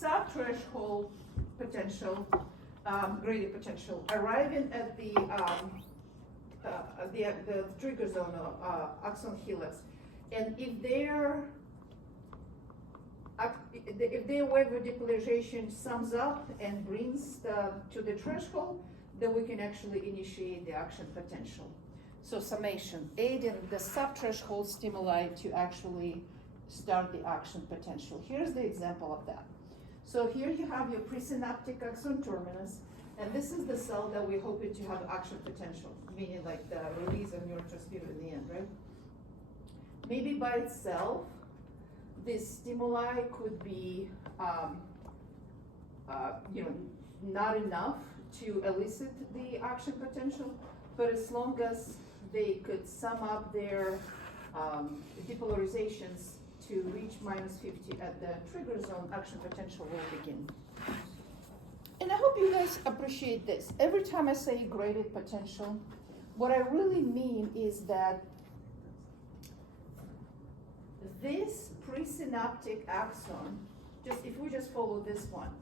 sub-threshold potential, gradient potential, arriving at the trigger zone or axon helix. And if their wave of depolarization sums up and brings to the threshold, then we can actually initiate the action potential. So summation, aiding the sub-threshold stimuli to actually start the action potential. Here's the example of that. So here you have your presynaptic axon terminus, and this is the cell that we're hoping to have action potential, meaning like the release of neurotransmitter in the end, right? Maybe by itself, this stimuli could be, not enough to elicit the action potential, but as long as they could sum up their depolarizations to reach -50 at the trigger zone, action potential will begin. And I hope you guys appreciate this. Every time I say graded potential, what I really mean is that this presynaptic axon, if we just follow this one,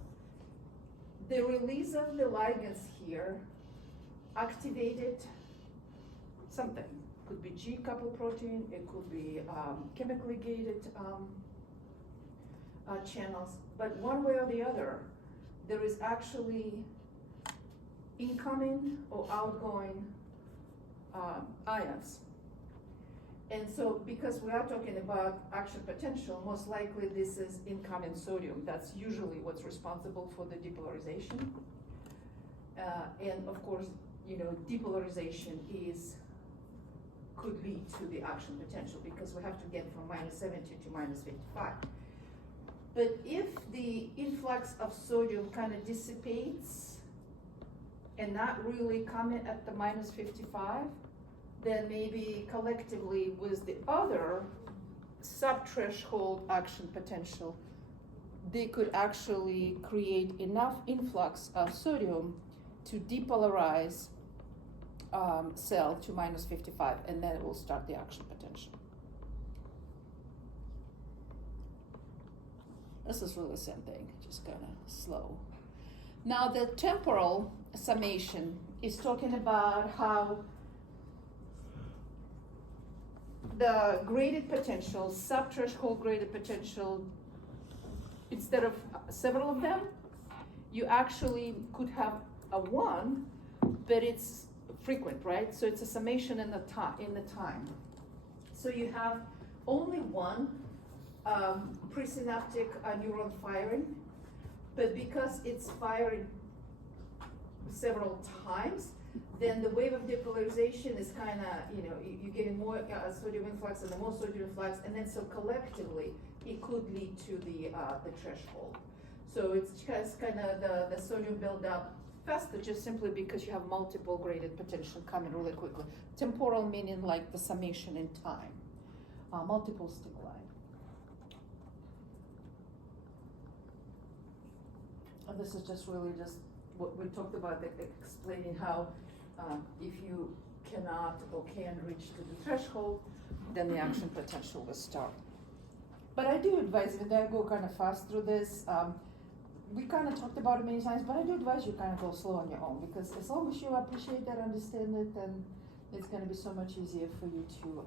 the release of the ligands here activated something. Could be G-couple protein, it could be chemically gated channels, but one way or the other, there is actually incoming or outgoing ions. And so, because we are talking about action potential, most likely this is incoming sodium. That's usually what's responsible for the depolarization. And of course, depolarization could lead to the action potential because we have to get from -70 to -55. But if the influx of sodium kind of dissipates and not really coming at the -55, then maybe collectively with the other sub-threshold action potential, they could actually create enough influx of sodium to depolarize cell to -55, and then it will start the action potential. This is really the same thing, just kind of slow. Now the temporal summation is talking about how the graded potential, sub-threshold graded potential, instead of several of them, you actually could have a one, but it's frequent, right? So it's a summation in the time. So you have only one presynaptic neuron firing, but because it's firing several times, then the wave of depolarization is kind of, you're getting more sodium influx and the more sodium influx, and then so collectively it could lead to the threshold. So it's just kind of the sodium buildup faster, just simply because you have multiple graded potential coming really quickly. Temporal meaning like the summation in time, multiple stimuli. And this is just really just what we talked about, explaining how if you cannot or can reach to the threshold, then the action potential will start. But I do advise, and I go kind of fast through this, we kind of talked about it many times, but I do advise you kind of go slow on your own, because as long as you appreciate that, understand it, then it's going to be so much easier for you to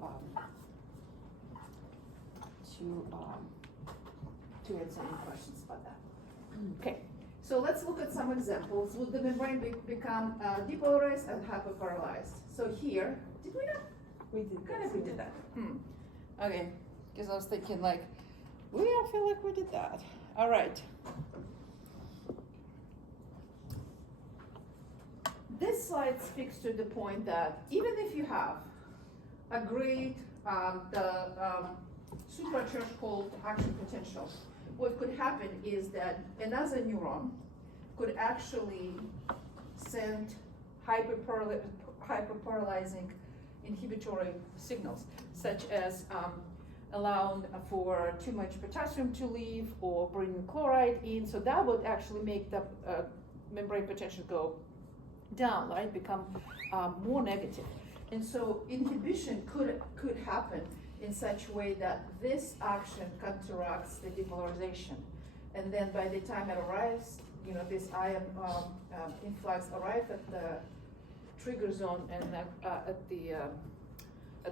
answer any questions about that. Okay. So let's look at some examples. Would the membrane become depolarized and hyperpolarized? So here, did we not? We did. Kind of we did that. Okay, because I was thinking like, we don't feel like we did that. All right. This slide speaks to the point that even if you have a great suprathreshold action potential, what could happen is that another neuron could actually send hyperpolarizing inhibitory signals, such as allowing for too much potassium to leave or bringing chloride in. So that would actually make the membrane potential go down, right? Become more negative. And so inhibition could happen in such a way that this action counteracts the depolarization. And then by the time it arrives, this ion influx arrives at the trigger zone and at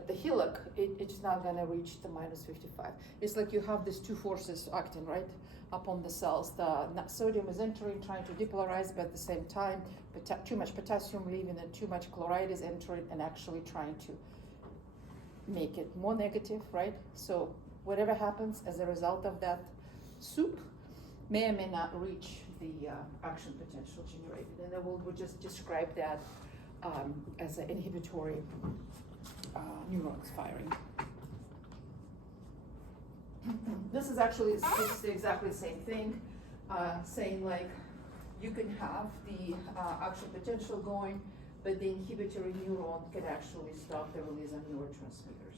the hillock, it's not gonna reach the -55. It's like you have these two forces acting, right, upon the cells. The sodium is entering, trying to depolarize, but at the same time, too much potassium leaving and too much chloride is entering and actually trying to make it more negative, right? So whatever happens as a result of that soup may or may not reach the action potential generated. And then we'll just describe that as an inhibitory neurons firing. This is actually it's exactly the same thing, saying like you can have the action potential going, but the inhibitory neuron can actually stop the release of neurotransmitters.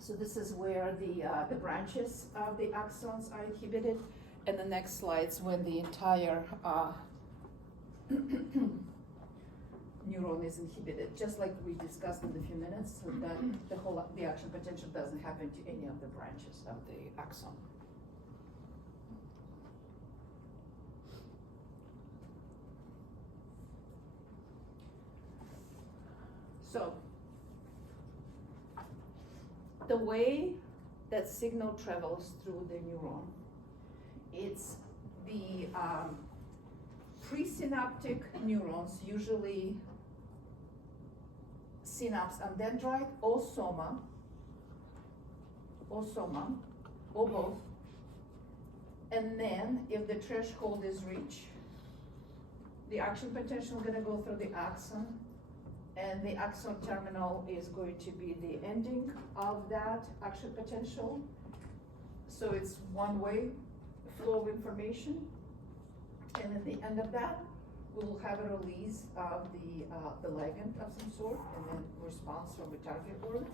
So this is where the branches of the axons are inhibited, and the next slides when the entire neuron is inhibited, just like we discussed in a few minutes, so that the action potential doesn't happen to any of the branches of the axon. So the way that signal travels through the neuron, it's the presynaptic neurons, usually synapse and dendrite, or soma, or both. And then if the threshold is reached, the action potential is going to go through the axon, and the axon terminal is going to be the ending of that action potential. So it's one-way flow of information. And at the end of that, we will have a release of the ligand of some sort, and then response from the target organ.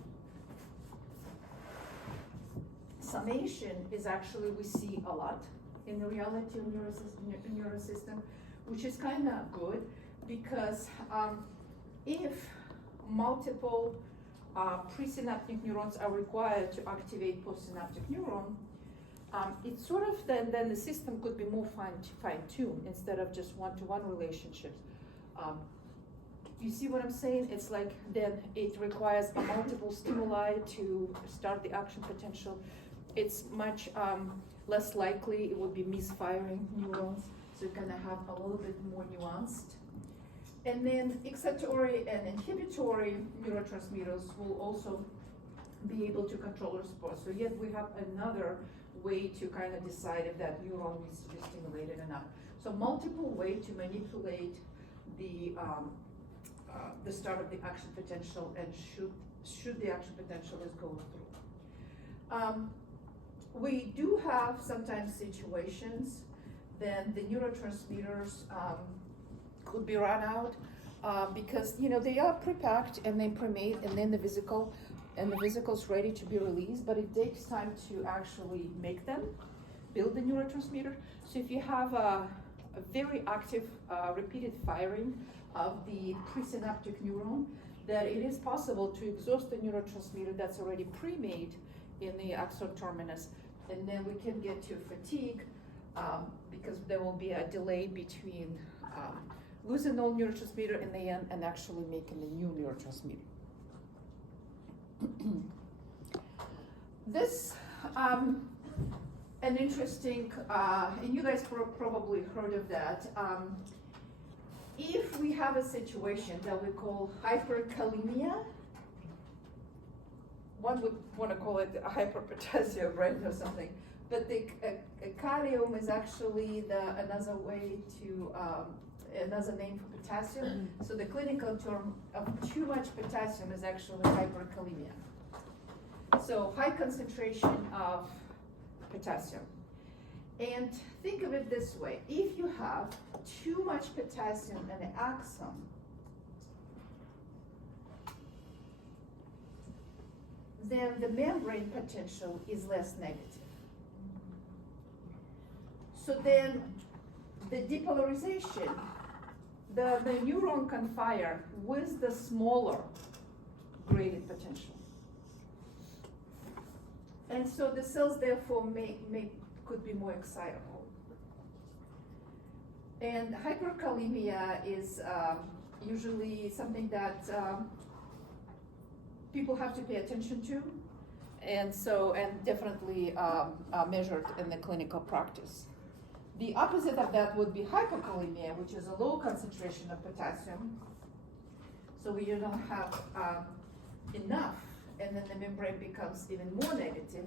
Summation is actually, we see a lot in the reality of neurosystem, which is kind of good, because if multiple presynaptic neurons are required to activate postsynaptic neuron, it's sort of then the system could be more fine-tuned instead of just one-to-one relationships. You see what I'm saying? It's like then it requires a multiple stimuli to start the action potential. It's much less likely it would be misfiring neurons, so you're gonna have a little bit more nuanced. And then excitatory and inhibitory neurotransmitters will also be able to control response. So yet we have another way to kind of decide if that neuron needs to be stimulated or not. So multiple way to manipulate the start of the action potential, and should the action potential is go through. We do have sometimes situations then the neurotransmitters could be run out because they are pre-packed and then pre-made, and then the vesicle's ready to be released, but it takes time to actually make them, build the neurotransmitter. So if you have a very active repeated firing of the presynaptic neuron, that it is possible to exhaust the neurotransmitter that's already pre-made in the axon terminus, and then we can get to fatigue because there will be a delay between losing old neurotransmitter in the end and actually making the new neurotransmitter. This an interesting, and you guys probably heard of that. If we have a situation that we call hyperkalemia, one would want to call it hyperpotassium, right, or something. But the kalium is actually another way to another name for potassium. So the clinical term of too much potassium is actually hyperkalemia. So high concentration of potassium. And think of it this way: if you have too much potassium in an axon, then the membrane potential is less negative. So then the depolarization the neuron can fire with the smaller graded potential. And so the cells therefore could be more excitable. And hyperkalemia is usually something that people have to pay attention to, and definitely measured in the clinical practice. The opposite of that would be hypokalemia, which is a low concentration of potassium. So you don't have enough, and then the membrane becomes even more negative.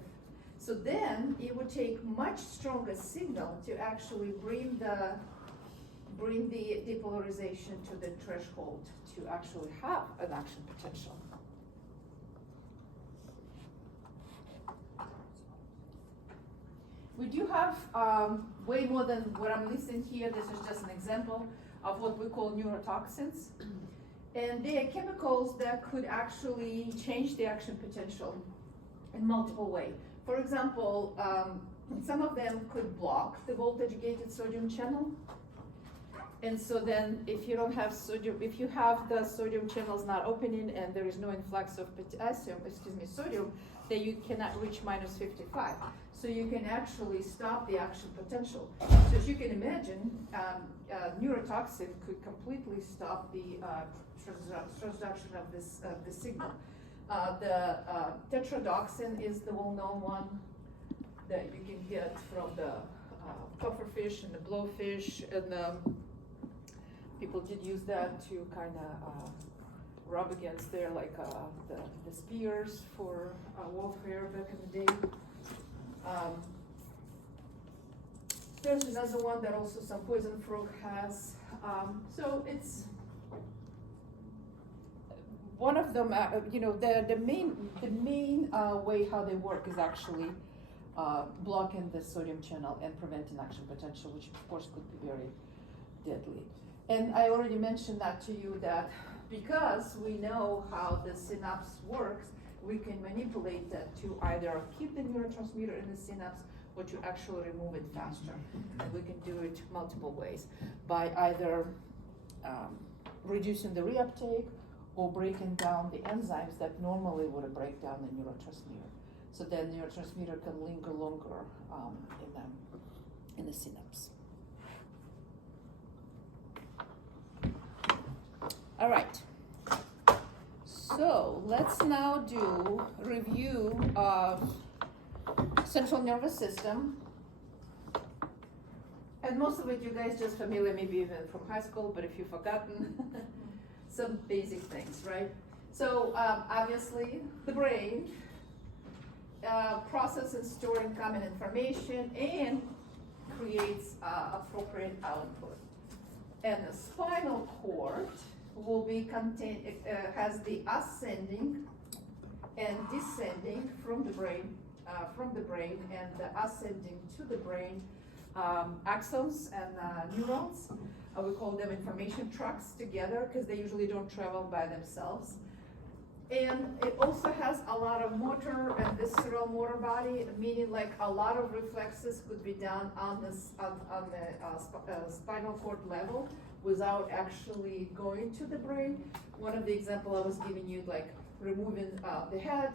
So then it would take much stronger signal to actually bring the depolarization to the threshold to actually have an action potential. We do have way more than what I'm listing here. This is just an example of what we call neurotoxins. And they are chemicals that could actually change the action potential in multiple ways. For example, some of them could block the voltage-gated sodium channel. And so then if you don't have sodium, if you have the sodium channels not opening and there is no influx of sodium, then you cannot reach minus 55. So you can actually stop the action potential. So as you can imagine, neurotoxin could completely stop the transduction of this signal. The tetrodotoxin is the well-known one that you can get from the pufferfish and the blowfish, and people did use that to kind of rub against their the spears for warfare back in the day. There's another one that also some poison frog has. So it's one of them. The main way how they work is actually blocking the sodium channel and preventing action potential, which of course could be very deadly. And I already mentioned that to you, that because we know how the synapse works, we can manipulate that to either keep the neurotransmitter in the synapse or to actually remove it faster. And we can do it multiple ways, by either reducing the reuptake or breaking down the enzymes that normally would break down the neurotransmitter. So then the neurotransmitter can linger longer in the synapse. All right. So let's now do review of central nervous system. And most of it you guys just familiar, maybe even from high school, but if you've forgotten, some basic things, right? So obviously the brain processes and storing common information and creates appropriate output. And the spinal cord will be has the ascending and descending from the brain, and the ascending to the brain axons and neurons. We call them information trucks together because they usually don't travel by themselves. And it also has a lot of motor and visceral motor body, meaning like a lot of reflexes could be done on the spinal cord level without actually going to the brain. One of the examples I was giving you, like removing the head,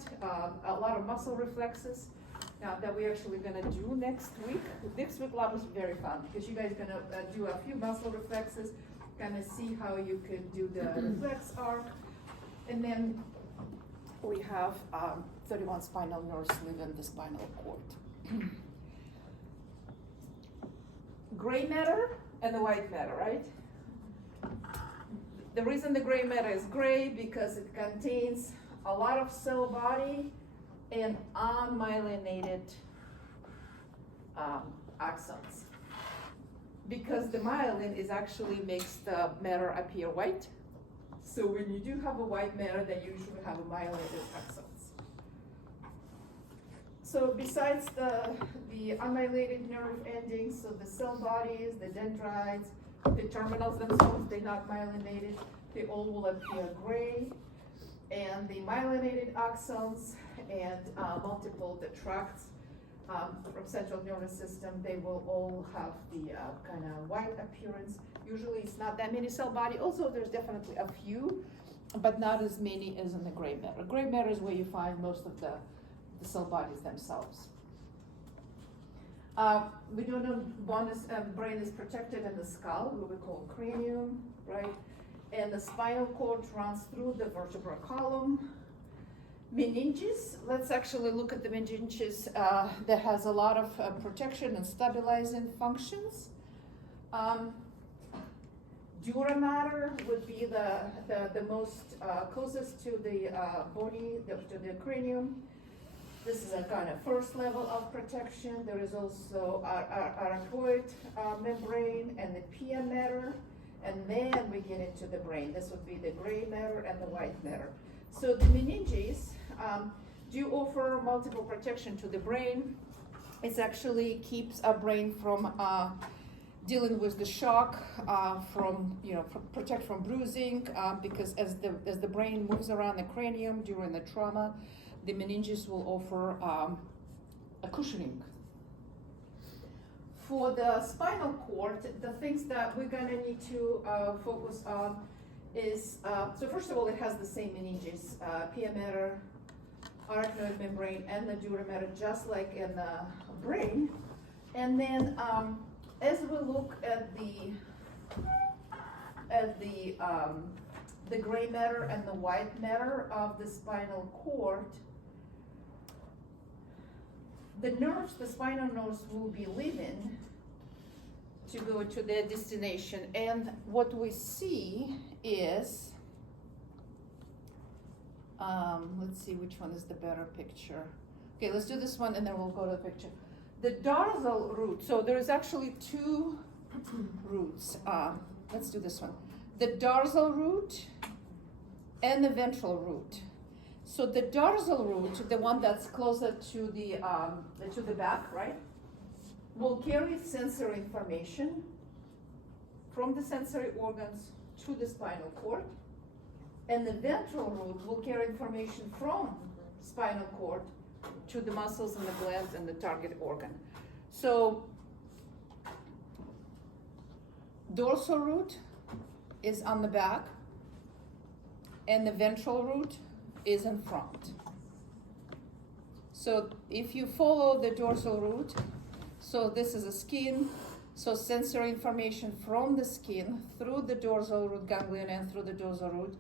a lot of muscle reflexes that we're actually gonna do next week. Next week lab was very fun because you guys are gonna do a few muscle reflexes, kind of see how you can do the reflex arc. And then we have 31 spinal nerves within the spinal cord. Gray matter and the white matter, right? The reason the gray matter is gray because it contains a lot of cell body and unmyelinated axons. Because the myelin is actually makes the matter appear white. So when you do have a white matter, then you usually have a myelinated axons. So besides the unmyelinated nerve endings, so the cell bodies, the dendrites, the terminals themselves, they're not myelinated, they all will appear gray. And the myelinated axons and multiple the tracts from central nervous system, they will all have the kind of white appearance. Usually it's not that many cell body, also there's definitely a few, but not as many as in the gray matter. Gray matter is where you find most of the cell bodies themselves. We do know brain is protected in the skull, what we call cranium, right? And the spinal cord runs through the vertebral column. Meninges, let's actually look at the meninges that has a lot of protection and stabilizing functions. Dura mater would be the most closest to the bony, to the cranium. This is a kind of first level of protection. There is also arachnoid membrane and the pia mater, and then we get into the brain. This would be the gray matter and the white matter. So the meninges do offer multiple protection to the brain. It actually keeps our brain from dealing with the shock, protect from bruising, because as the brain moves around the cranium during the trauma, the meninges will offer a cushioning. For the spinal cord, the things that we're gonna need to focus on is, so first of all, it has the same meninges, pia mater, arachnoid membrane, and the dura mater, just like in the brain. And then, as we look at the gray matter and the white matter of the spinal cord, the spinal nerves will be leaving to go to their destination. And what we see is, let's see which one is the better picture. Okay, let's do this one and then we'll go to the picture. The dorsal root, so there's actually two roots. Let's do this one. The dorsal root and the ventral root. So the dorsal root, the one that's closer to the back, right, will carry sensory information from the sensory organs to the spinal cord, and the ventral root will carry information from spinal cord to the muscles and the glands and the target organ. So dorsal root is on the back, and the ventral root is in front. So if you follow the dorsal root, so this is the skin, so sensory information from the skin through the dorsal root ganglion and through the dorsal root,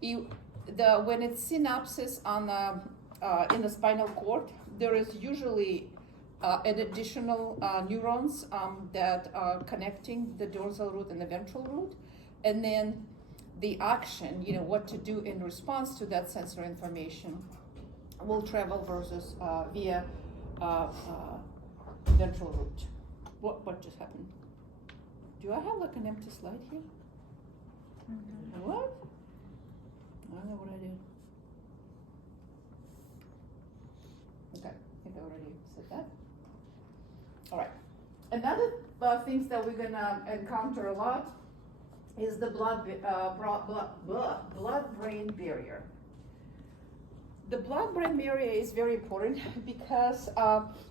when it synapses on in the spinal cord, there is usually an additional neurons that are connecting the dorsal root and the ventral root, and then the action, what to do in response to that sensory information, will travel versus via ventral root. What just happened? Do I have like an empty slide here? Mm-hmm. What? I don't know what I did. Okay, I think I already said that. All right. Another things that we're gonna encounter a lot is the blood-brain barrier. The blood-brain barrier is very important because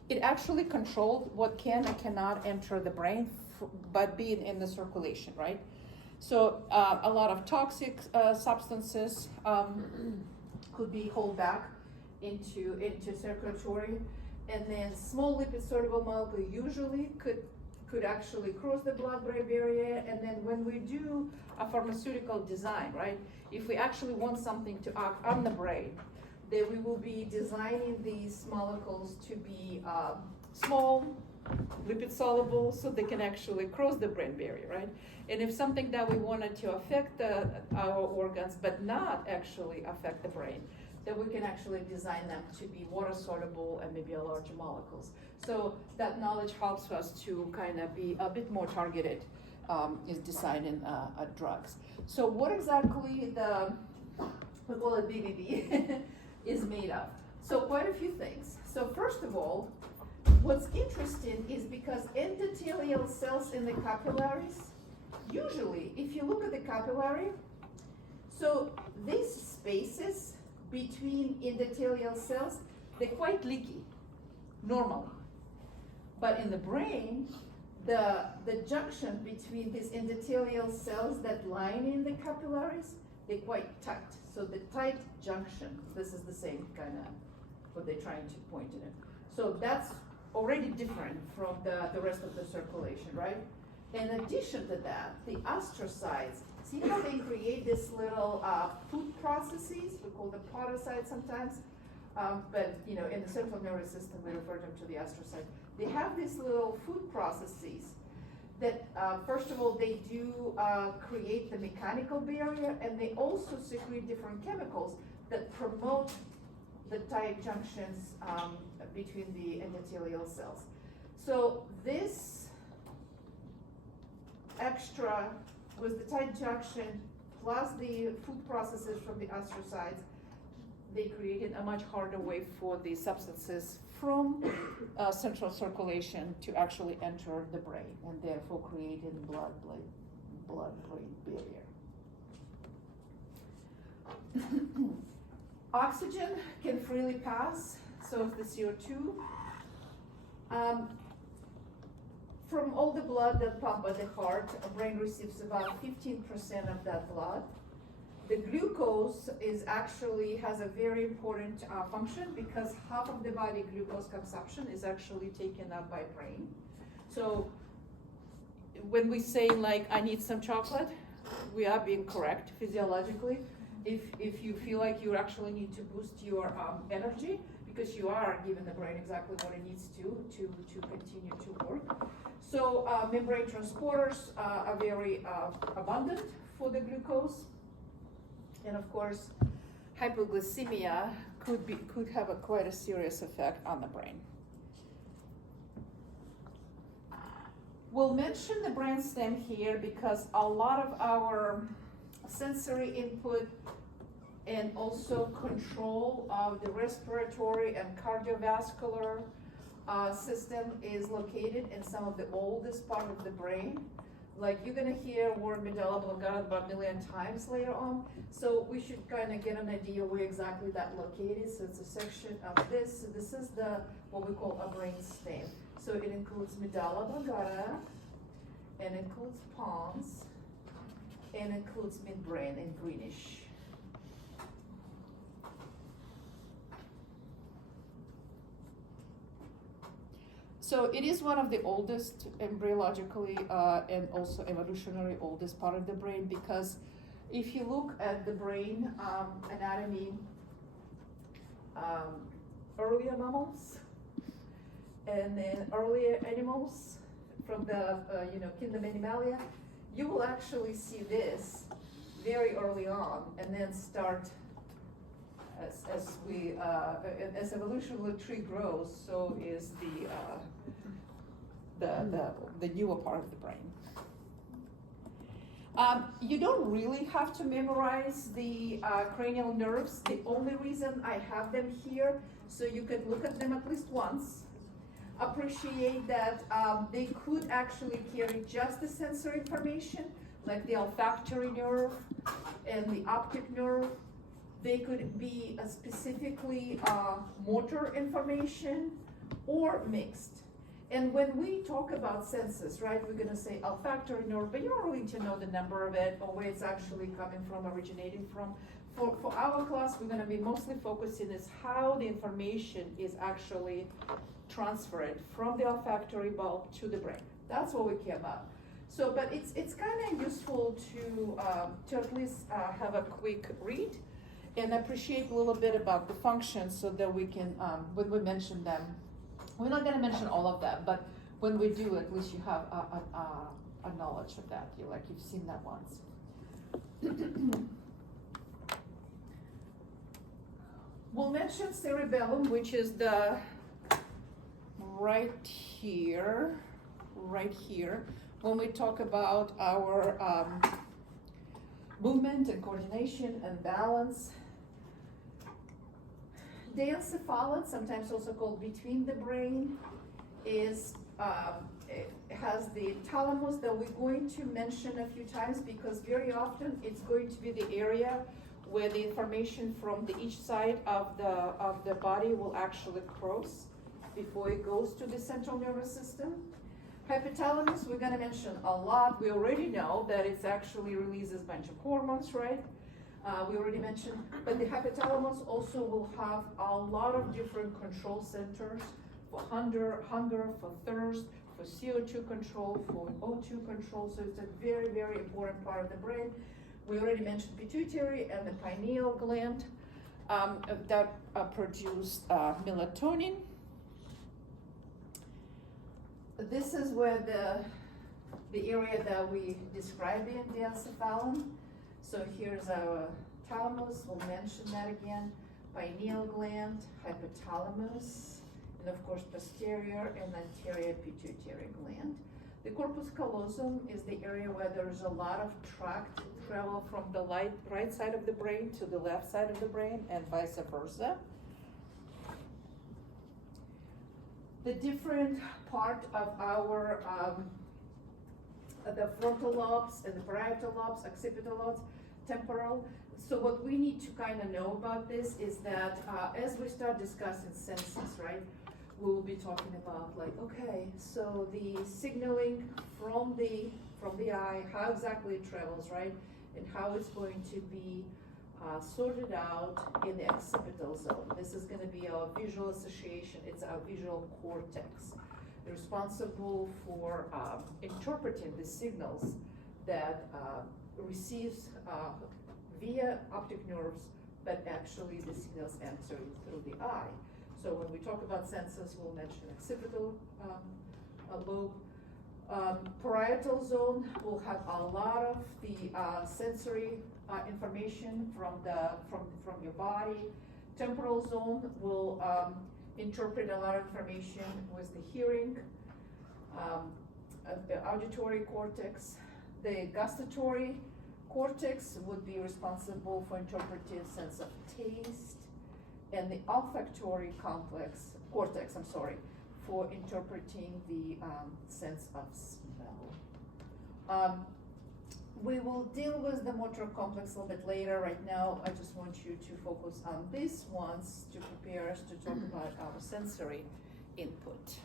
it actually controls what can and cannot enter the brain, but being in the circulation, right? So a lot of toxic substances could be held back into circulatory, and then small lipid soluble molecule usually could actually cross the blood-brain barrier. And then when we do a pharmaceutical design, right, if we actually want something to act on the brain, then we will be designing these molecules to be small, lipid soluble, so they can actually cross the brain barrier, right? And if something that we wanted to affect our organs but not actually affect the brain, then we can actually design them to be water soluble and maybe larger molecules. So that knowledge helps us to kind of be a bit more targeted is designing drugs. So what exactly we call it BBB is made of? So quite a few things. So first of all, what's interesting is because endothelial cells in the capillaries, usually if you look at the capillary, so these spaces between endothelial cells, they're quite leaky, normally. But in the brain, the junction between these endothelial cells that line in the capillaries, they're quite tight. So the tight junction, this is the same kind of what they're trying to point in it. So that's already different from the rest of the circulation, right? In addition to that, the astrocytes, see how they create this little food processes? We call them podocytes sometimes. But you know, in the central nervous system, we refer them to the astrocytes. They have these little food processes that, first of all, they do create the mechanical barrier, and they also secrete different chemicals that promote the tight junctions between the endothelial cells. So this extra with the tight junction plus the food processes from the astrocytes, they created a much harder way for the substances from central circulation to actually enter the brain, and therefore creating blood-brain barrier. Oxygen can freely pass, so is the CO2. From all the blood that pumped by the heart, a brain receives about 15% of that blood. The glucose has a very important function because half of the body glucose consumption is actually taken up by brain. So when we say like, I need some chocolate, we are being correct physiologically. If you feel like you actually need to boost your energy, because you are giving the brain exactly what it needs to continue to work. So membrane transporters are very abundant for the glucose. And of course, hypoglycemia could have quite a serious effect on the brain. We'll mention the brainstem here because a lot of our sensory input and also control of the respiratory and cardiovascular system is located in some of the oldest part of the brain. Like you're gonna hear word medulla oblongata about 1 million times later on. So we should kind of get an idea where exactly that located. So it's a section of this. So this is what we call a brain stem. So it includes medulla oblongata, and includes pons, and includes midbrain in greenish. So it is one of the oldest embryologically and also evolutionary oldest part of the brain, because if you look at the brain anatomy, earlier mammals and then earlier animals from the kingdom Animalia, you will actually see this very early on, and then start as evolutionary tree grows, so is the newer part of the brain. You don't really have to memorize the cranial nerves. The only reason I have them here, so you can look at them at least once, appreciate that they could actually carry just the sensory information, like the olfactory nerve and the optic nerve. They could be specifically motor information or mixed. And when we talk about senses, right, we're gonna say olfactory nerve, but you don't really need to know the number of it or where it's actually coming from, originating from. For our class, we're gonna be mostly focusing is how the information is actually transferred from the olfactory bulb to the brain. That's what we care about. So, but it's kind of useful to at least have a quick read and appreciate a little bit about the functions, so that we can, when we mention them, we're not going to mention all of them, but when we do, at least you have a knowledge of that. You've seen that once. We'll mention cerebellum, which is the right here, when we talk about our movement and coordination and balance. The encephalon, sometimes also called between the brain, it has the thalamus that we're going to mention a few times, because very often it's going to be the area where the information from each side of the body will actually cross before it goes to the central nervous system. Hypothalamus, we're gonna mention a lot. We already know that it's actually releases a bunch of hormones, right? We already mentioned, but the hypothalamus also will have a lot of different control centers for hunger, for thirst, for CO2 control, for O2 control, so it's a very, very important part of the brain. We already mentioned pituitary and the pineal gland that produce melatonin. This is where the area that we described in the encephalon. So here's our thalamus, we'll mention that again, pineal gland, hypothalamus, and of course posterior and anterior pituitary gland. The corpus callosum is the area where there's a lot of tract travel from the right side of the brain to the left side of the brain and vice versa. The different part of our the frontal lobes and the parietal lobes, occipital lobes, temporal. So what we need to kind of know about this is that as we start discussing senses, right, we will be talking about like, okay, so the signaling from the eye, how exactly it travels, right, and how it's going to be sorted out in the occipital zone. This is going to be our visual association. It's our visual cortex, responsible for interpreting the signals that receives via optic nerves, but actually the signals enter through the eye. So when we talk about senses, we'll mention occipital lobe. Parietal zone will have a lot of the sensory information from your body. Temporal zone will interpret a lot of information with the hearing. The auditory cortex. The gustatory cortex would be responsible for interpretive sense of taste, and the olfactory cortex, for interpreting the sense of smell. We will deal with the motor complex a little bit later. Right now, I just want you to focus on these ones to prepare us to talk about our sensory input.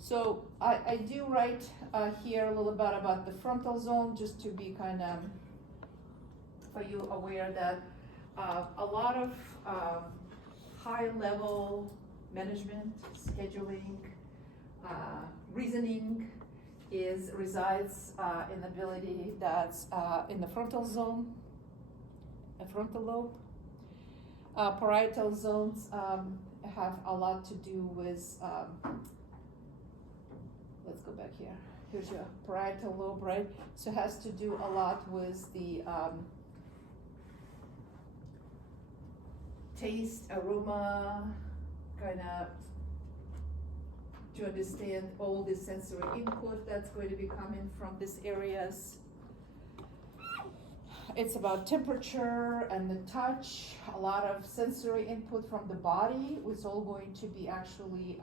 So I do write here a little bit about the frontal zone, just to be kind of, for you aware that a lot of high level management, scheduling, reasoning resides in ability that's in the frontal zone, a frontal lobe. Parietal zones have a lot to do with, let's go back here. Here's your parietal lobe, right? So it has to do a lot with the taste, aroma, kind of to understand all the sensory input that's going to be coming from these areas. It's about temperature and the touch, a lot of sensory input from the body. It's all going to be actually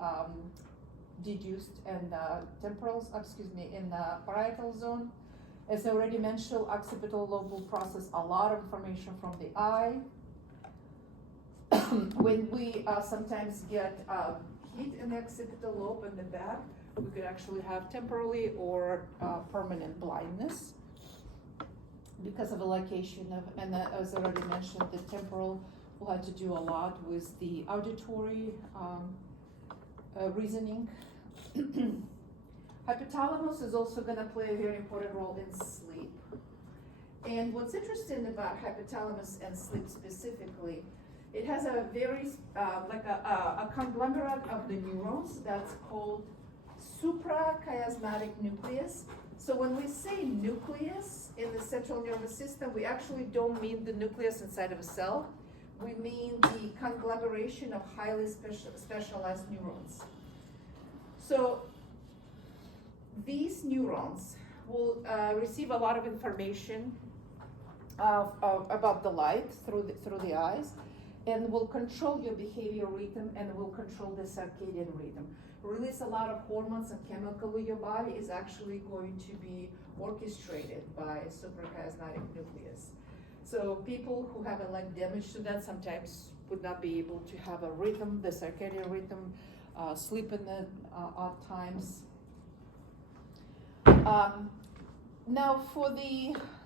deduced in the in the parietal zone. As I already mentioned, occipital lobe will process a lot of information from the eye. When we sometimes get heat in the occipital lobe in the back, we could actually have temporary or permanent blindness because of a location of, and as I already mentioned, the temporal will have to do a lot with the auditory reasoning. Hypothalamus is also going to play a very important role in sleep. And what's interesting about hypothalamus and sleep specifically, it has a very, like a conglomerate of the neurons that's called suprachiasmatic nucleus. So when we say nucleus in the central nervous system, we actually don't mean the nucleus inside of a cell. We mean the conglomeration of highly specialized neurons. So these neurons will receive a lot of information about the light through the eyes, and will control your behavior rhythm and will control the circadian rhythm. Release a lot of hormones and chemicals in your body is actually going to be orchestrated by suprachiasmatic nucleus. So people who have a like damage to that sometimes would not be able to have a rhythm, the circadian rhythm, sleep in the odd times. Now for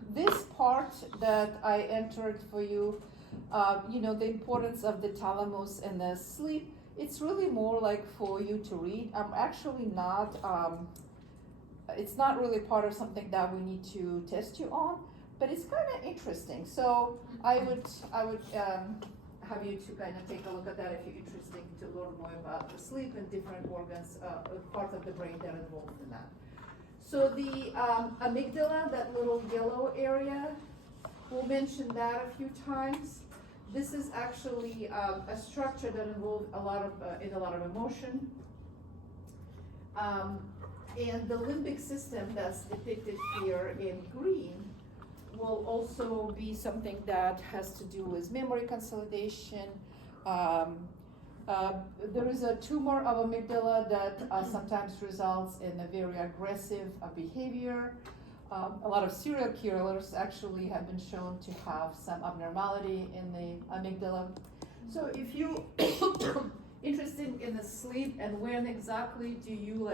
this part that I entered for you, the importance of the thalamus and the sleep, it's really more like for you to read. I'm actually not, it's not really part of something that we need to test you on, but it's kind of interesting. So I would have you to kind of take a look at that if you're interested to learn more about the sleep and different organs, part of the brain that are involved in that. So the amygdala, that little yellow area, we'll mention that a few times. This is actually a structure that involves a lot of emotion. And the limbic system that's depicted here in green will also be something that has to do with memory consolidation. There is a tumor of amygdala that sometimes results in a very aggressive behavior. A lot of serial killers actually have been shown to have some abnormality in the amygdala. So if you interested in the sleep and when exactly do you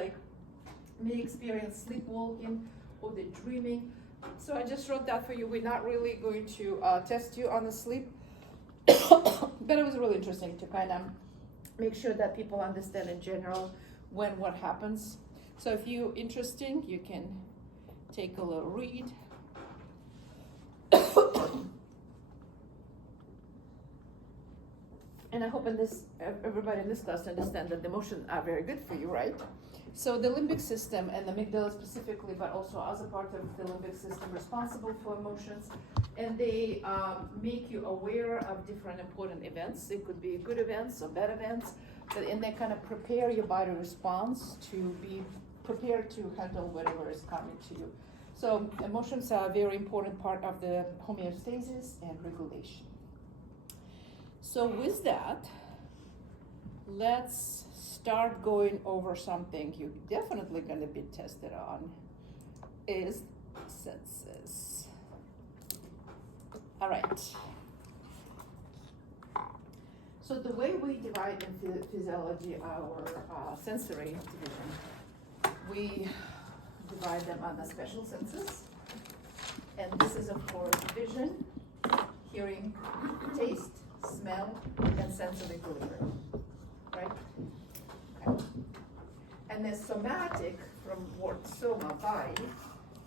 may experience sleepwalking or the dreaming. So I just wrote that for you. We're not really going to test you on the sleep, but it was really interesting to kind of make sure that people understand in general when what happens. So if you're interested, you can take a little read. And I hope everybody in this class understand that the emotions are very good for you, right? So the limbic system and the amygdala specifically, but also other part of the limbic system responsible for emotions, and they make you aware of different important events. It could be good events or bad events, and they kind of prepare your body response to be prepared to handle whatever is coming to you. So emotions are a very important part of the homeostasis and regulation. So with that, let's start going over something you're definitely going to be tested on, is senses. All right. So the way we divide in physiology our sensory division, we divide them on the special senses. And this is, of course, vision, hearing, taste, smell, and sense of equilibrium, right? Okay. And the somatic, from word soma, body,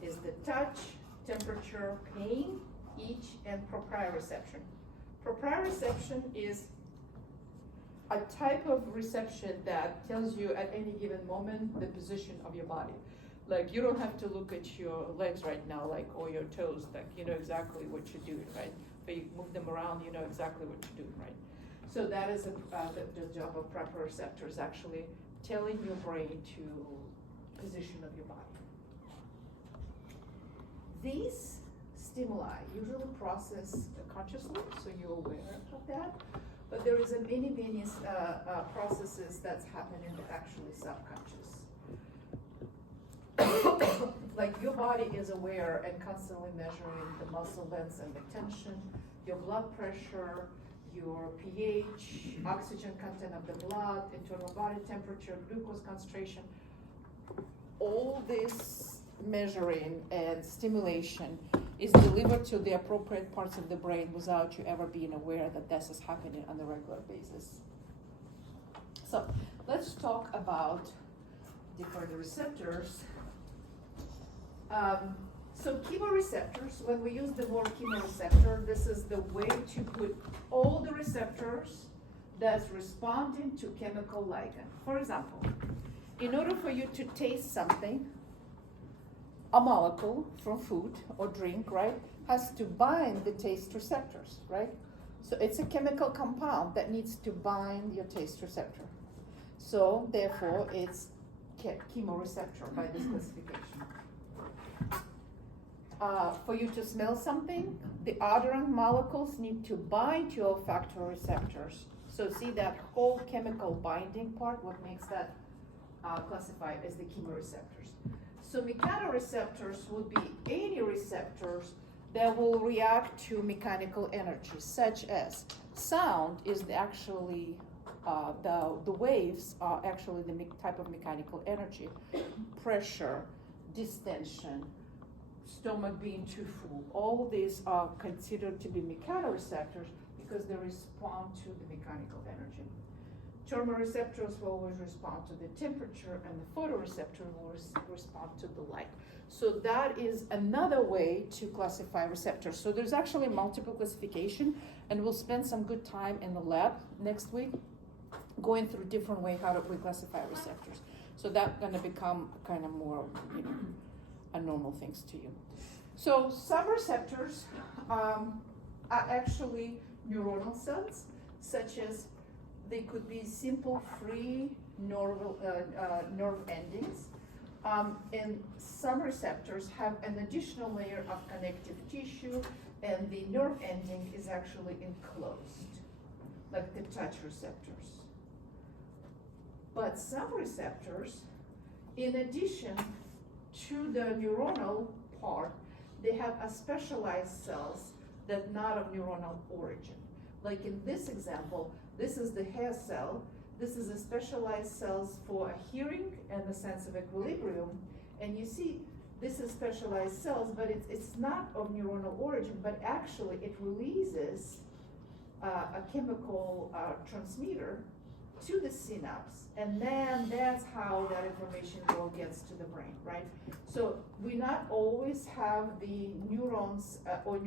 is the touch, temperature, pain, itch, and proprioception. Proprioception is a type of reception that tells you at any given moment the position of your body. Like you don't have to look at your legs right now, or your toes, you know exactly what you're doing, right? But you move them around, you know exactly what you're doing, right? So that is the job of proprioceptors, actually telling your brain to position of your body. These stimuli usually process consciously, so you're aware of that. But there is many processes that's happening that actually subconscious. Like your body is aware and constantly measuring the muscle length and the tension, your blood pressure, your pH, oxygen content of the blood, internal body temperature, glucose concentration. All this measuring and stimulation is delivered to the appropriate parts of the brain without you ever being aware that this is happening on a regular basis. So let's talk about different receptors. So chemoreceptors, when we use the word chemoreceptor, this is the way to put all the receptors that's responding to chemical ligand. For example, in order for you to taste something, a molecule from food or drink, right, has to bind the taste receptors, right? So it's a chemical compound that needs to bind your taste receptor. So therefore, it's chemoreceptor by this classification. For you to smell something, the odorant molecules need to bind to olfactory receptors. So see that whole chemical binding part, what makes that classified as the chemoreceptors. So mechanoreceptors would be any receptors that will react to mechanical energy, such as sound is actually, the waves are actually the type of mechanical energy. Pressure, distension, stomach being too full, all these are considered to be mechanoreceptors because they respond to the mechanical energy. Thermoreceptors will always respond to the temperature, and the photoreceptor will respond to the light. So that is another way to classify receptors. So there's actually multiple classification, and we'll spend some good time in the lab next week going through different way how do we classify receptors. So that's gonna become kind of more, a normal things to you. So some receptors are actually neuronal cells, such as they could be simple free nerve endings. And some receptors have an additional layer of connective tissue, and the nerve ending is actually enclosed, like the touch receptors. But some receptors, in addition to the neuronal part, they have a specialized cells that not of neuronal origin. Like in this example, this is the hair cell. This is a specialized cells for a hearing and a sense of equilibrium. And you see, this is specialized cells, but it's not of neuronal origin, but actually it releases a chemical transmitter to the synapse, and then that's how that information gets to the brain, right? So we not always have the neurons or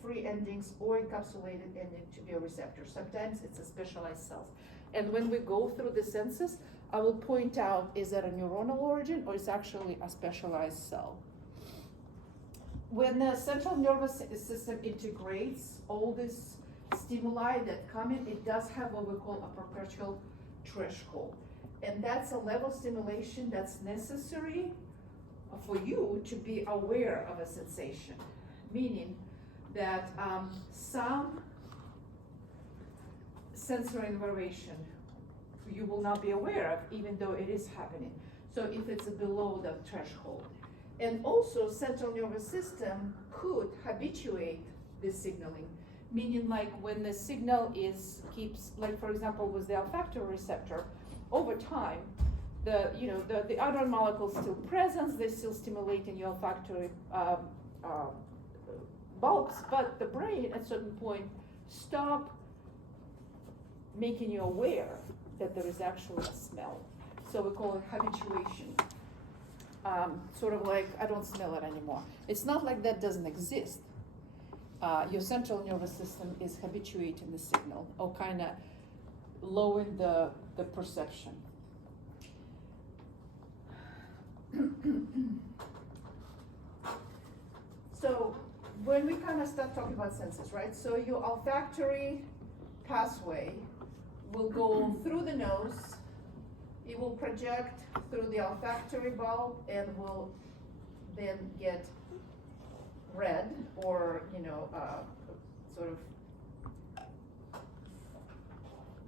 free endings or encapsulated ending to be a receptor. Sometimes it's a specialized cells. And when we go through the senses, I will point out, is that a neuronal origin or is actually a specialized cell? When the central nervous system integrates all these stimuli that come in, it does have what we call a perpetual threshold. And that's a level of stimulation that's necessary for you to be aware of a sensation. Meaning that some sensory innervation you will not be aware of, even though it is happening. So if it's below the threshold. And also central nervous system could habituate the signaling, meaning like when the signal keeps, like for example with the olfactory receptor, over time, the other molecules still present, they still stimulate in your olfactory bulbs, but the brain at a certain point stop making you aware that there is actually a smell. So we call it habituation. Sort of like, I don't smell it anymore. It's not like that doesn't exist. Your central nervous system is habituating the signal or kind of lowering the perception. So when we kind of start talking about senses, right? So your olfactory pathway will go through the nose, it will project through the olfactory bulb and will then get read or, sort of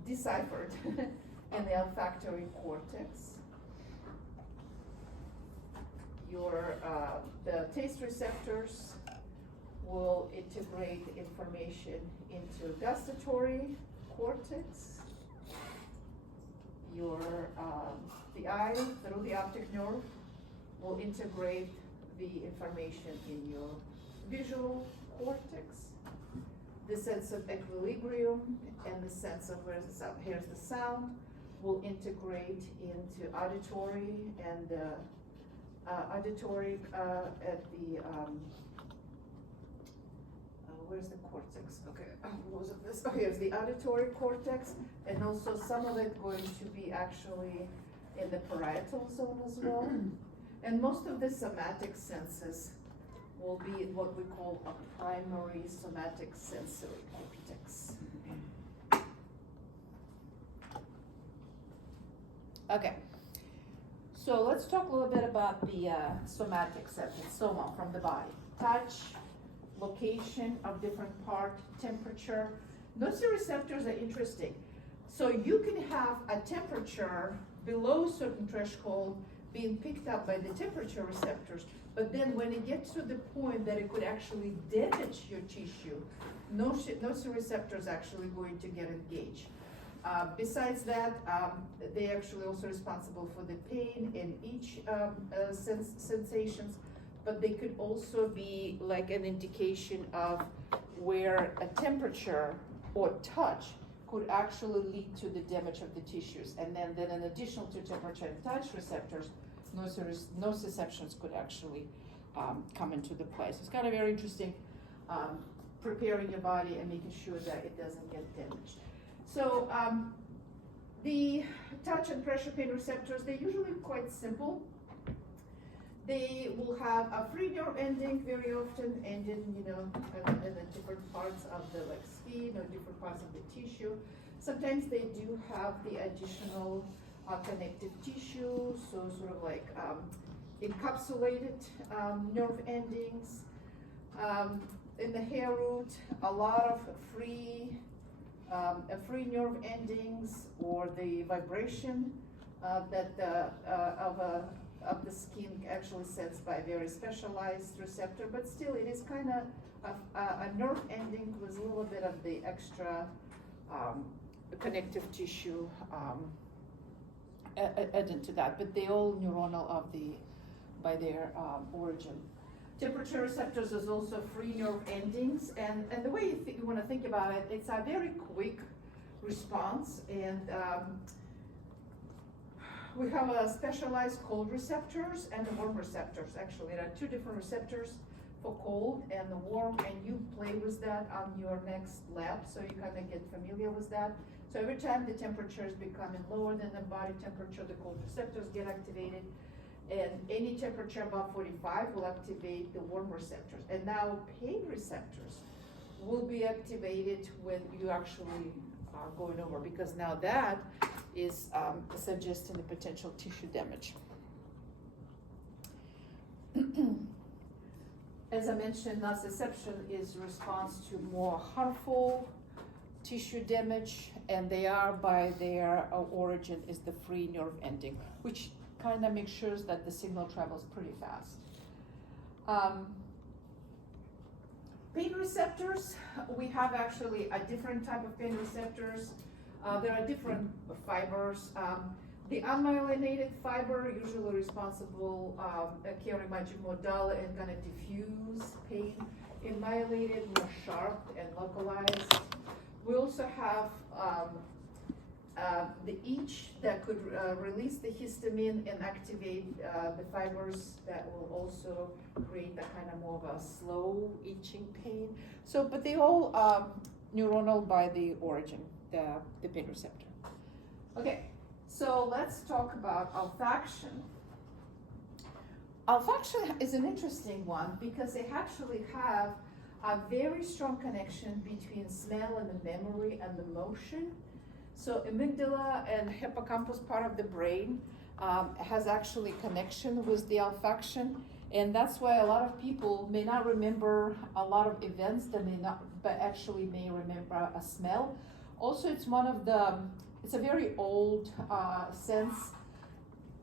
deciphered in the olfactory cortex. The taste receptors will integrate information into gustatory cortex. The eye, through the optic nerve, will integrate the information in your visual cortex. The sense of equilibrium and the sense of here's the sound will integrate into auditory and auditory at the where's the cortex? Okay, what was this? Oh, here's the auditory cortex, and also some of it going to be actually in the parietal zone as well. And most of the somatic senses will be what we call a primary somatic sensory cortex. Okay, so let's talk a little bit about the somatic senses, soma, from the body. Touch, location of different part, temperature. Nociceptors are interesting. So you can have a temperature below a certain threshold being picked up by the temperature receptors, but then when it gets to the point that it could actually damage your tissue, nociceptors actually going to get engaged. Besides that, they're actually also responsible for the pain and itch sensations, but they could also be like an indication of where a temperature or touch could actually lead to the damage of the tissues. And then in addition to temperature and touch receptors, nociceptions could actually come into the place. It's kind of very interesting, preparing your body and making sure that it doesn't get damaged. So the touch and pressure pain receptors, they're usually quite simple. They will have a free nerve ending very often, ending, in the different parts of the skin or different parts of the tissue. Sometimes they do have the additional connective tissue, so sort of like encapsulated nerve endings. In the hair root, a lot of free nerve endings, or the vibration of the skin actually sensed by a very specialized receptor, but still it is kind of a nerve ending with a little bit of the extra connective tissue added to that, but they all neuronal by their origin. Temperature receptors is also free nerve endings, and the way you want to think about it, it's a very quick response, and we have a specialized cold receptors and the warm receptors. Actually, there are two different receptors for cold and the warm, and you play with that on your next lab, so you kind of get familiar with that. So every time the temperature is becoming lower than the body temperature, the cold receptors get activated, and any temperature above 45 will activate the warm receptors. And now pain receptors will be activated when you actually are going over, because now that is suggesting the potential tissue damage. As I mentioned, nociception is response to more harmful tissue damage, and they are by their origin is the free nerve ending, which kind of makes sure that the signal travels pretty fast. Pain receptors, we have actually a different type of pain receptors. There are different fibers. The unmyelinated fiber, usually responsible, carry much more dull and kind of diffuse pain. In myelinated, more sharp and localized. We also have the itch that could release the histamine and activate the fibers that will also create that kind of more of a slow itching pain. So, but they all neuronal by the origin, the pain receptor. Okay, so let's talk about olfaction. Olfaction is an interesting one because they actually have a very strong connection between smell and the memory and the motion. So amygdala and hippocampus part of the brain has actually connection with the olfaction, and that's why a lot of people may not remember a lot of events that may not, but actually may remember a smell. Also, it's it's a very old sense,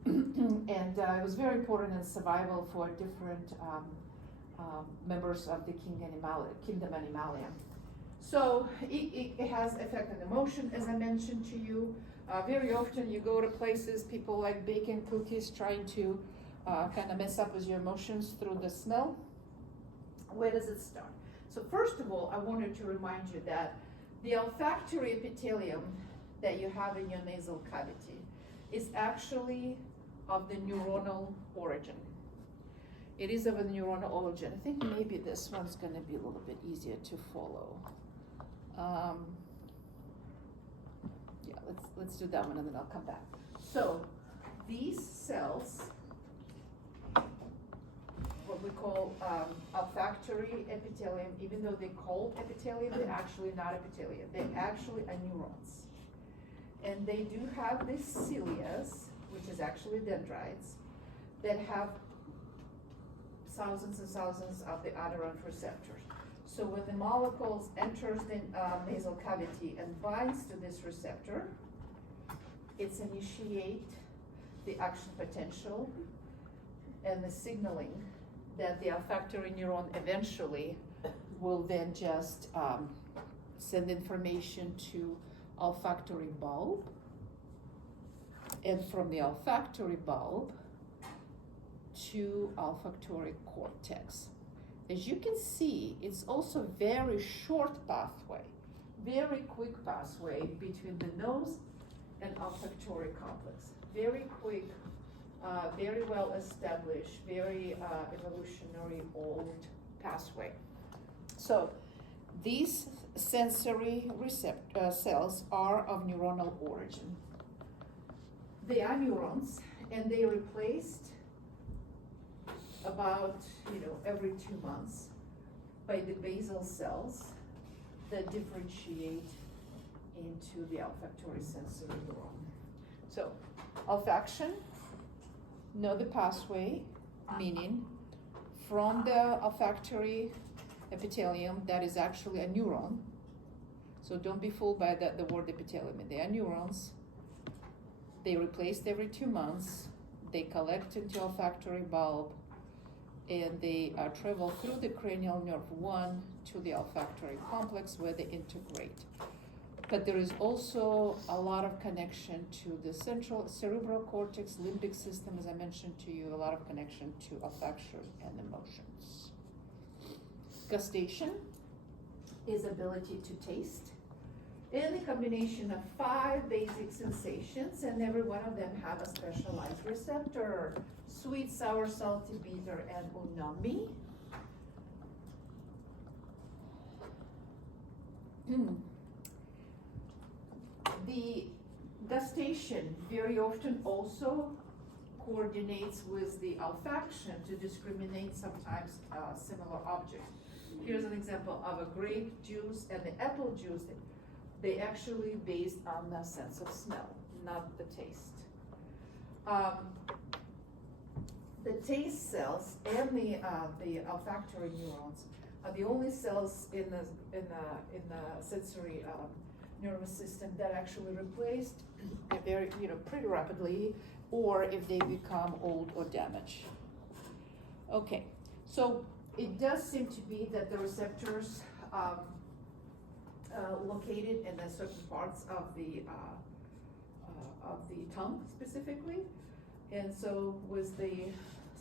and it was very important in survival for different members of the kingdom Animalia. So it has effect on emotion, as I mentioned to you. Very often you go to places, people like baking cookies, trying to kind of mess up with your emotions through the smell. Where does it start? So first of all, I wanted to remind you that the olfactory epithelium that you have in your nasal cavity is actually of the neuronal origin. It is of a neuronal origin. I think maybe this one's going to be a little bit easier to follow. Yeah, let's do that one and then I'll come back. So these cells, what we call olfactory epithelium, even though they're called epithelium, they're actually not epithelium. They actually are neurons. And they do have this cilias, which is actually dendrites, that have thousands and thousands of the adherent receptors. So when the molecules enters the nasal cavity and binds to this receptor, it's initiate the action potential and the signaling that the olfactory neuron eventually will then just send information to olfactory bulb, and from the olfactory bulb to olfactory cortex. As you can see, it's also very short pathway, very quick pathway between the nose and olfactory complex. Very quick, very well established, very evolutionary old pathway. So these sensory cells are of neuronal origin. They are neurons, and they replaced about every 2 months by the basal cells that differentiate into the olfactory sensory neuron. So olfaction, know the pathway, meaning from the olfactory epithelium, that is actually a neuron. So don't be fooled by the word epithelium. They are neurons. They replaced every 2 months. They collect into olfactory bulb, and they travel through the cranial nerve 1 to the olfactory complex where they integrate. But there is also a lot of connection to the central cerebral cortex, limbic system, as I mentioned to you, a lot of connection to olfaction and emotions. Gustation is ability to taste, and the combination of 5 basic sensations, and every one of them have a specialized receptor: sweet, sour, salty, bitter, and umami. The gustation very often also coordinates with the olfaction to discriminate sometimes similar objects. Here's an example of a grape juice and the apple juice. They actually based on the sense of smell, not the taste. The taste cells and the olfactory neurons are the only cells in the sensory nervous system that actually replaced very pretty rapidly, or if they become old or damaged. Okay, so it does seem to be that the receptors located in the certain parts of the tongue specifically, and so with the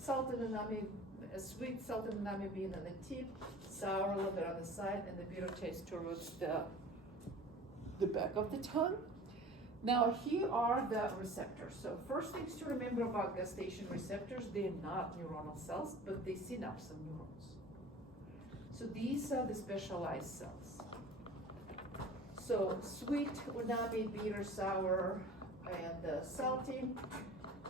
salt and umami, sweet salt and umami being on the tip, sour a little bit on the side, and the bitter taste towards the back of the tongue. Now here are the receptors. So first things to remember about gustation receptors: they're not neuronal cells, but they synapse neurons. So these are the specialized cells. So sweet, umami, bitter, sour, and salty.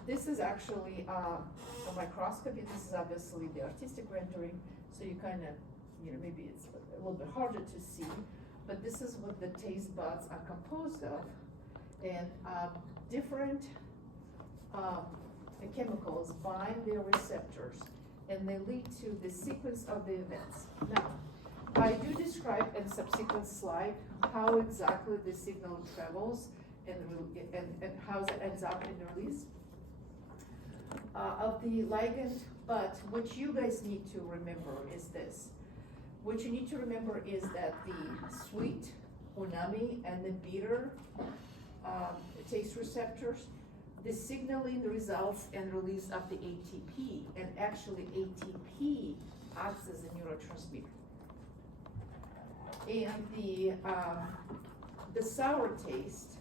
This is actually a microscopy. This is obviously the artistic rendering, so you kind of, maybe it's a little bit harder to see, but this is what the taste buds are composed of, and different chemicals bind their receptors, and they lead to the sequence of the events. Now, I do describe in a subsequent slide how exactly the signal travels and how it ends up in the release of the ligand. But what you guys need to remember is this. What you need to remember is that the sweet, umami, and the bitter taste receptors, the signaling results and release of the ATP, and actually ATP acts as a neurotransmitter. And the sour taste,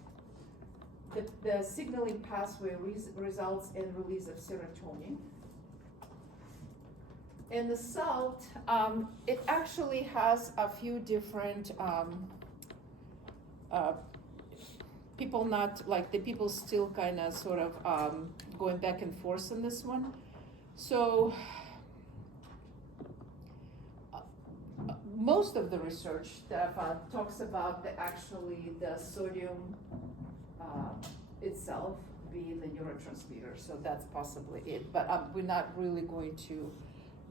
the signaling pathway results in release of serotonin. And the salt, it actually has a few different people, not like the people still kind of sort of going back and forth on this one. So most of the research that talks about the sodium itself being the neurotransmitter, so that's possibly it. But we're not really going to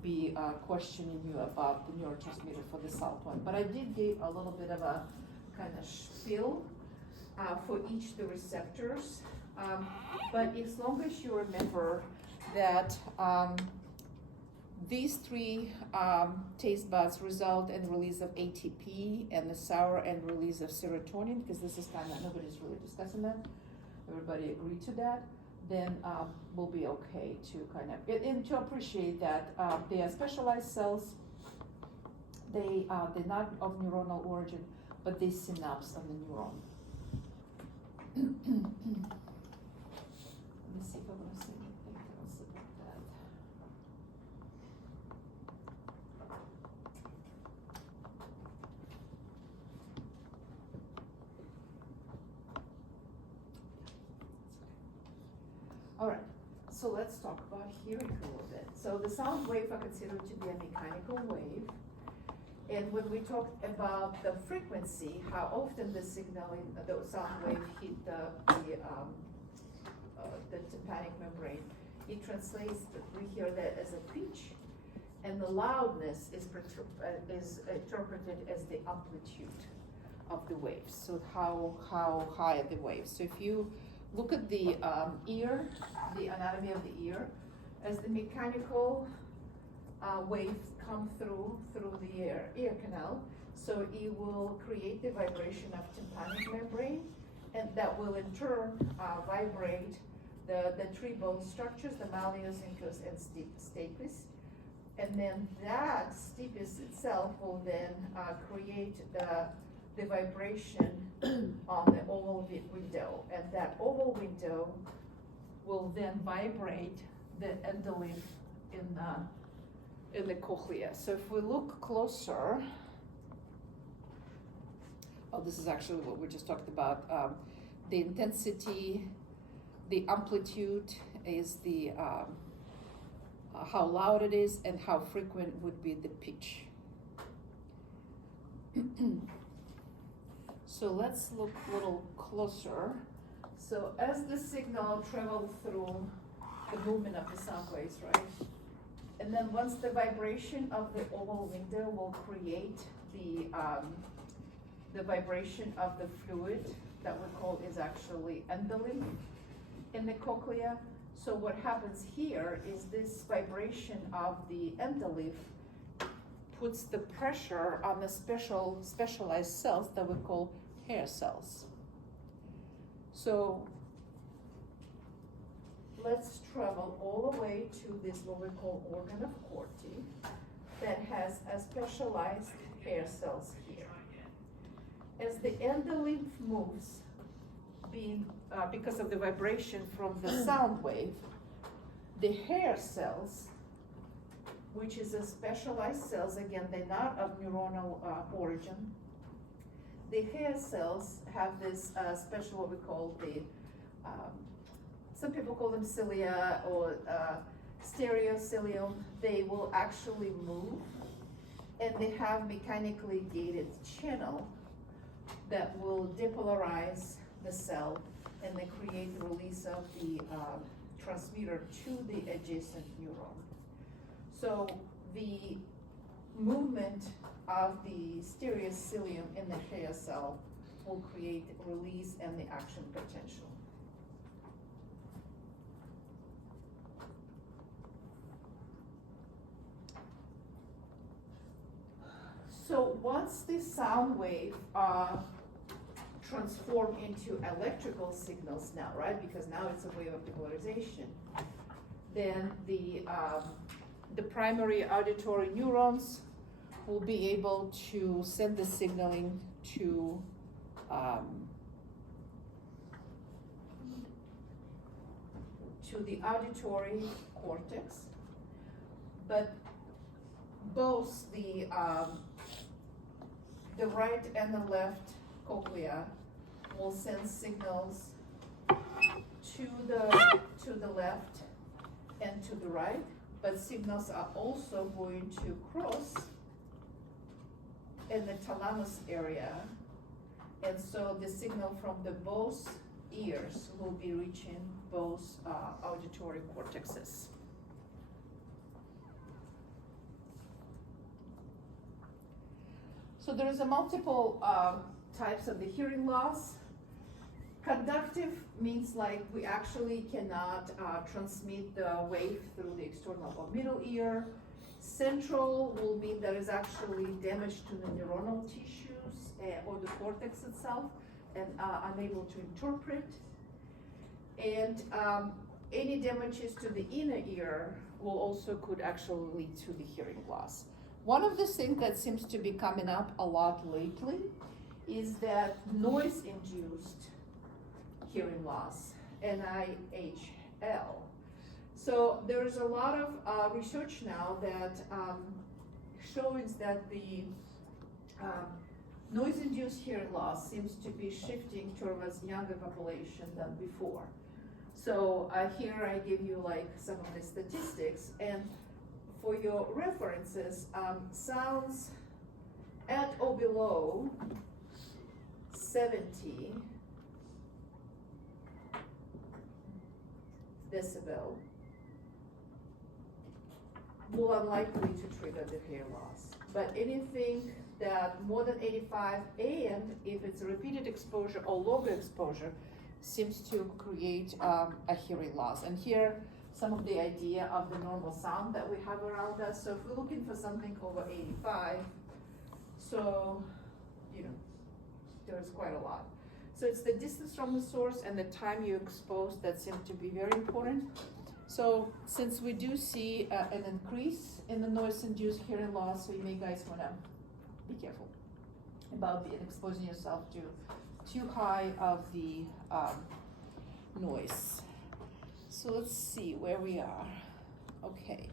be questioning you about the neurotransmitter for the salt one. But I did give a little bit of a kind of spiel for each of the receptors But as long as you remember that these three taste buds result in release of ATP and the sour and release of serotonin, because this is kind of, nobody's really discussing that. Everybody agree to that? Then we'll be okay to kind of, and to appreciate that they are specialized cells. They're not of neuronal origin, but they synapse on the neuron. Let me see if I'm going to say anything else about that. All right, so let's talk about hearing a little bit. So the sound wave I consider to be a mechanical wave. And when we talk about the frequency, how often the signal in the sound wave hit the tympanic membrane, it translates, we hear that as a pitch, and the loudness is interpreted as the amplitude of the waves. So how high are the waves? So if you look at the ear, the anatomy of the ear, as the mechanical waves come through the ear canal, so it will create the vibration of tympanic membrane, and that will in turn vibrate the three bone structures, the malleus, incus, and stapes, and then that stapes itself will then create the vibration on the oval window, and that oval window will then vibrate the endolymph in the cochlea. So if we look closer, this is actually what we just talked about. The intensity, the amplitude is the how loud it is, and how frequent would be the pitch. So let's look a little closer. So as the signal travels through the movement of the sound waves, right? And then once the vibration of the oval window will create the vibration of the fluid that we call is actually endolymph in the cochlea. So what happens here is this vibration of the endolymph puts the pressure on the specialized cells that we call hair cells. So let's travel all the way to this what we call organ of Corti that has a specialized hair cells here. As the endolymph moves, because of the vibration from the sound wave, the hair cells, which is a specialized cells, again, they're not of neuronal origin. The hair cells have this special, what we call the, some people call them cilia or stereocilium. They will actually move, and they have mechanically gated channel that will depolarize the cell, and they create the release of the transmitter to the adjacent neuron. So the movement of the stereocilium in the hair cell will create release and the action potential. So once the sound wave transform into electrical signals now, right? Because now it's a wave of depolarization. Then the primary auditory neurons will be able to send the signaling to the auditory cortex, but both the right and the left cochlea will send signals to the left and to the right, but signals are also going to cross in the thalamus area, and so the signal from the both ears will be reaching both auditory cortexes. So there is a multiple types of the hearing loss. Conductive means like we actually cannot transmit the wave through the external or middle ear. Central will mean there is actually damage to the neuronal tissues or the cortex itself and unable to interpret. And any damages to the inner ear will also could actually lead to the hearing loss. One of the things that seems to be coming up a lot lately is that noise-induced hearing loss, NIHL. So there is a lot of research now that shows that the noise-induced hearing loss seems to be shifting towards younger population than before. So here I give you like some of the statistics, and for your references, sounds at or below 70 decibel more unlikely to trigger the hearing loss. But anything that more than 85, and if it's a repeated exposure or longer exposure, seems to create a hearing loss. And here, some of the idea of the normal sound that we have around us. So if we're looking for something over 85, so, you know, there's quite a lot. So it's the distance from the source and the time you expose that seem to be very important. So since we do see an increase in the noise-induced hearing loss, so you may guys wanna be careful about exposing yourself to too high of the noise. So let's see where we are. Okay.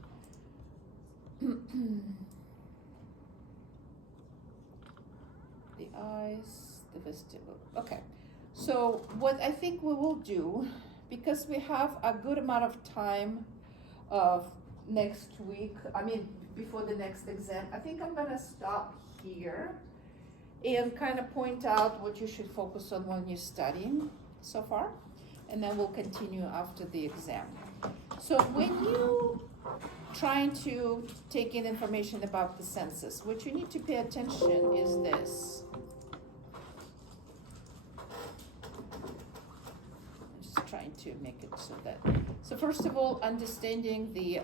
The eyes, the vestibule. Okay. So what I think we will do, because we have a good amount of time of next week, before the next exam, I think I'm gonna stop here and kind of point out what you should focus on when you're studying so far, and then we'll continue after the exam. So when you trying to take in information about the senses, what you need to pay attention is this. I'm just trying to make it so that, so first of all, understanding the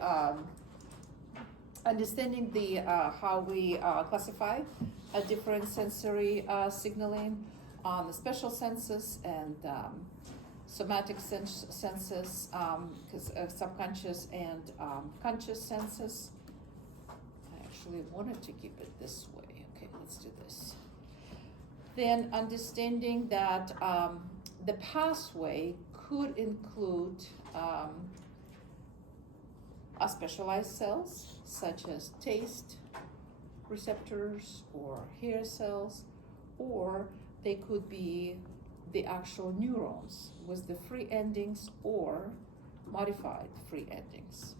how we classify a different sensory signaling on the special senses and somatic senses, subconscious and conscious senses. I actually wanted to keep it this way. Okay, let's do this. Then understanding that the pathway could include specialized cells such as taste receptors or hair cells, or they could be the actual neurons with the free endings or modified free endings.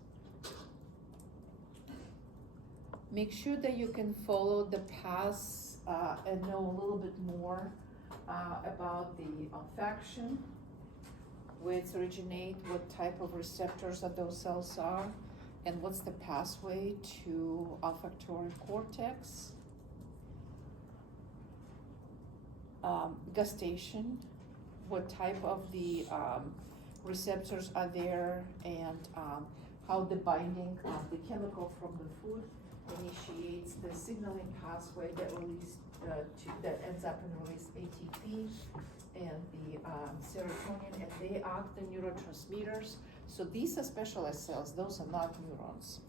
Make sure that you can follow the paths and know a little bit more about the olfaction, where it's originate, what type of receptors that those cells are, and what's the pathway to olfactory cortex. Gustation, what type of the receptors are there, and how the binding of the chemical from the food initiates the signaling pathway that that ends up in release ATP and the serotonin, and they act the neurotransmitters. So these are specialized cells, those are not neurons.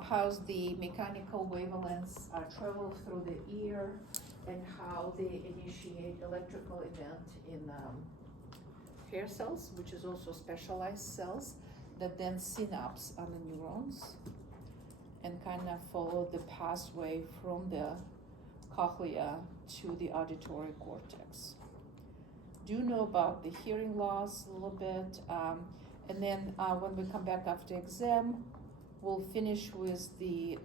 How's the mechanical wavelengths travel through the ear, and how they initiate electrical event in hair cells, which is also specialized cells that then synapse on the neurons and kind of follow the pathway from the cochlea to the auditory cortex. Do know about the hearing loss a little bit, and then when we come back after exam, we'll finish with the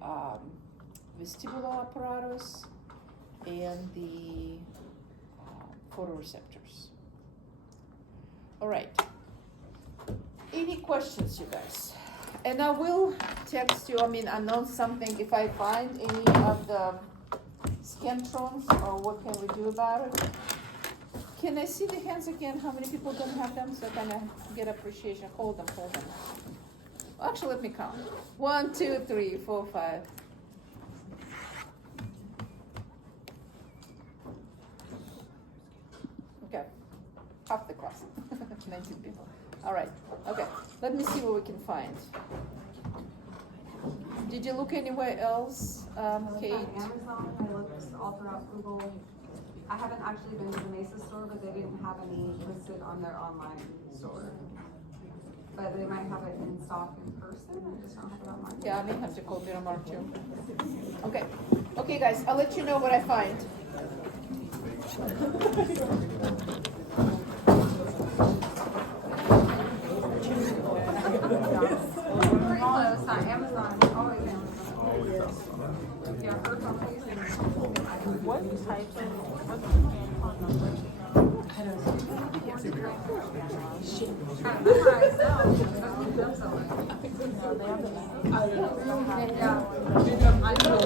vestibular apparatus and the photoreceptors. All right. Any questions, you guys? And I will text you, announce something if I find any of the Scantrons, or what can we do about it? Can I see the hands again? How many people gonna have them so I kind of get appreciation? Hold them. Actually, let me count. 1, 2, 3, 4, 5. Okay, half the class, 19 people. All right, okay, let me see what we can find. Did you look anywhere else, Kate? I looked on Amazon, I looked all throughout Google. I haven't actually been to the Mesa store, but they didn't have any listed on their online store. But they might have it in stock in person, I just don't have it online. Yeah, I may have to call Miramar too. Okay, guys, I'll let you know what I find. Pretty close, Amazon, always Amazon. Yeah, first on place. What type of, Memorize now, yeah. I know.